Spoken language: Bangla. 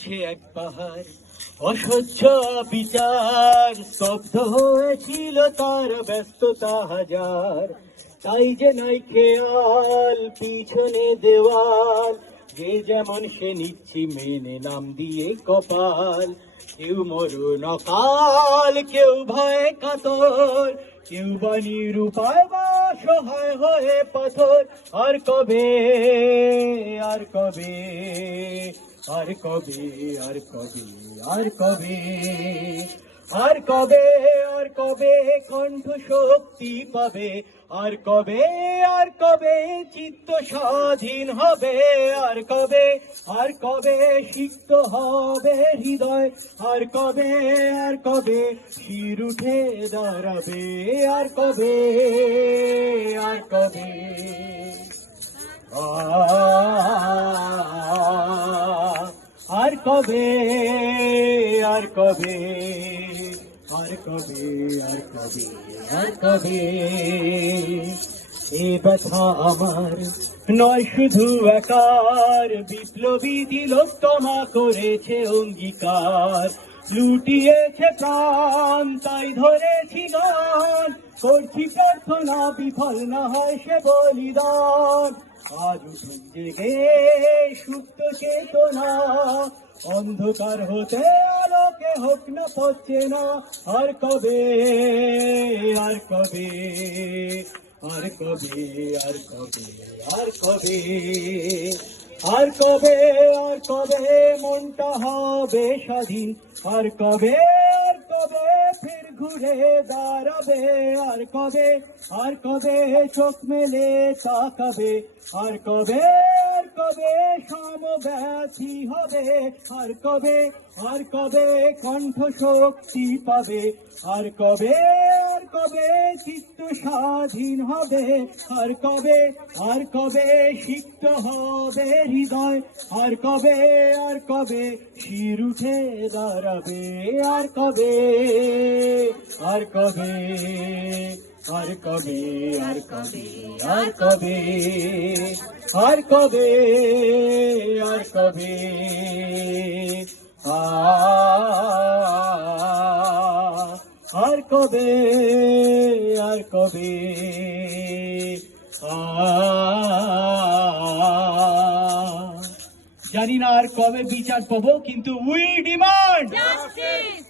চলছে এক পাহাড়, অসহ্য বিচার, স্তব্ধ হয়েছিল তার ব্যস্ততা হাজার। তাই যে নাই খেয়াল, পিছনে দেওয়াল, যে যেমন সে নিচ্ছি মেনে নাম দিয়ে কপাল। কেউ মরণ অকাল, কেউ ভয়ে কাতর, কেউ বা নিরুপায় বা সহায় হয়ে পাথর। আর কবে, আর কবে, আর কবে, আর কবে, আর কবে, আর কবে, আর কবে কণ্ঠ শক্তি পাবে? আর কবে, আর কবে চিত্ত স্বাধীন হবে? আর কবে, আর কবে সিক্ত হবে হৃদয়? আর কবে, আর কবে শির উঠে দাঁড়াবে? আর কবে, আর কবে, আর কবে, আর কবে, আর কবে, আর কবে, আর কবে? এ ব্যথা আমার নয় শুধু একার, বিপ্লবী তিলোত্তমা করেছে অঙ্গীকার, লুটিয়েছে প্রাণ তাই ধরেছি গান, করছি প্রার্থনা বিফল না হয় সে বলিদান। আজ উঠুন জেগে সুপ্ত চেতনা, অন্ধকার হতে আলোকে হোক না পড়ছে না। আর কবে, আর কবে, আর কবে, আর কবে, আর কবে, আর কবে, আর কবে মনটা হবে স্বাধীন? আর কবে, আর কবে ফির ঘুরে দাঁড়াবে? আর কবে, আর কবে চোখ মেলে তাকাবে? আর কবে, আর কবে সমব্যথী হবে? আর কবে, আর কবে কণ্ঠ শক্তি পাবে? আর কবে, আর কবে চিত্ত স্বাধীন হবে? আর কবে, আর কবে সিক্ত হবে হৃদয়? আর কবে, আর কবে শির উঠে দাঁড়াবে? আর কবে, আর কবে, আর কবে, আর কবে, আর কবে, আর কবে, আর কবে, আর কবে, আর কবে, জানি না আর কবে বিচার পাবো, কিন্তু উই ডিমান্ড জাস্টিস।